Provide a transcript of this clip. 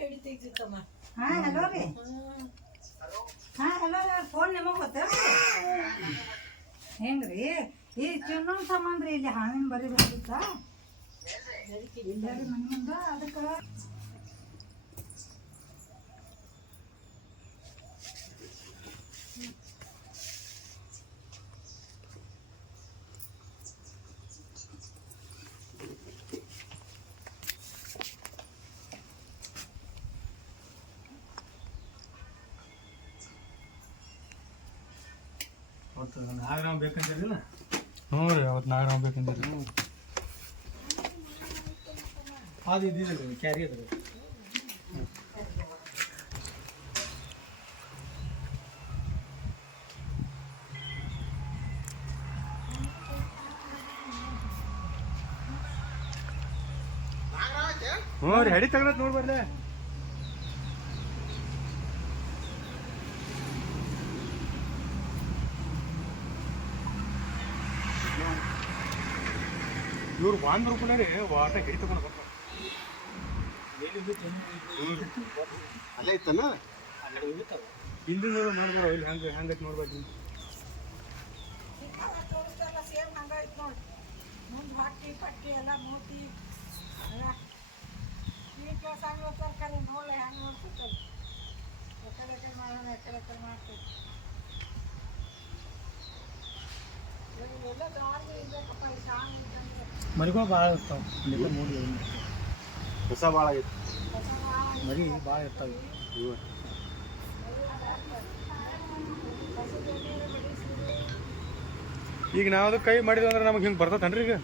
ಹಾಂ ಹಲೋ ರೀ ಹಾಂ ಹಲೋ ರೀ ಫೋನ್ ನಿಮಗೆ ಗೊತ್ತಾ ಹೆಂಗೆ ರೀ ಈ ಚಿನ್ನೊಂದು ಸಾಮಾನು ರೀ ಇಲ್ಲಿ ಹಾವಿನ ಬರಿ ಬಂದಿತ್ತ ಇಲ್ಲ ರೀ ಮನೆ ಮುಂದೆ ಅದಕ್ಕೆ ನಾಗರಾಮ್ ಬೇಕಂತೀರಿಲ್ಲ ಹ್ಞೂ ರೀ ಅವತ್ತು ನಾಗರಾಮ್ ಬೇಕಂದಿರಿ ಅದು ಇದ್ದಿಲ್ಲ ಕ್ಯಾರಿ ಅದ ಹ್ಞೂ ರೀ ಹೆಡಿ ತಗೊಳತ್ ನೋಡಿ ಬರ್ಲೆ ಇವ್ರು ಬಾಂಧವ್ರು ಕೂಡ ರೀ ವಾಟ ಹಿಡಿ ತಗೊಂಡು ಬರ್ತಾರೆ ಅಲ್ಲೇ ಇತ್ತನ ಹಿಂದಿನ ನೋಡ್ಬಾರ ಇಲ್ಲಿ ಹಂಗೆ ಹಂಗೈತೆ ನೋಡ್ಬಾರ್ದು ಸೇಮ್ ಹಂಗಾಯ್ತು ನೋಡಿ ಮುಂದೆ ಹಾಕಿ ಪಟ್ಟಿ ಎಲ್ಲ ಮೂತಿ ಈ ಕೆಲಸ ಹಂಗೆ ತರಕಾರಿ ನೋಡಲಿ ಹಂಗೆ ನೋಡ್ತಿರ್ತದೆ ಎಕಡೆ ಮಾಡೋಣ ಎಕಡೆ ಮಾಡ್ತೀವಿ ಎಲ್ಲ ದಾರಿ ಇರ್ಬೇಕಪ್ಪ ಈ ಸಾಂಗ್ ಇದ್ದಂಗೆ ಮರಿಗಳು ಭಾಳ ಇರ್ತಾವೆ ಇಲ್ಲೆಲ್ಲ ನೋಡಿ ಹೊಸ ಭಾಳ ಆಗೈತೆ ಮರಿ ಭಾಳ ಇರ್ತಾವೆ ಈಗ ನಾವು ಕೈ ಮಾಡಿದ್ವಿ ಅಂದ್ರೆ ನಮಗೆ ಹಿಂಗೆ ಬರ್ತೈತೇನ್ರಿ ಈಗ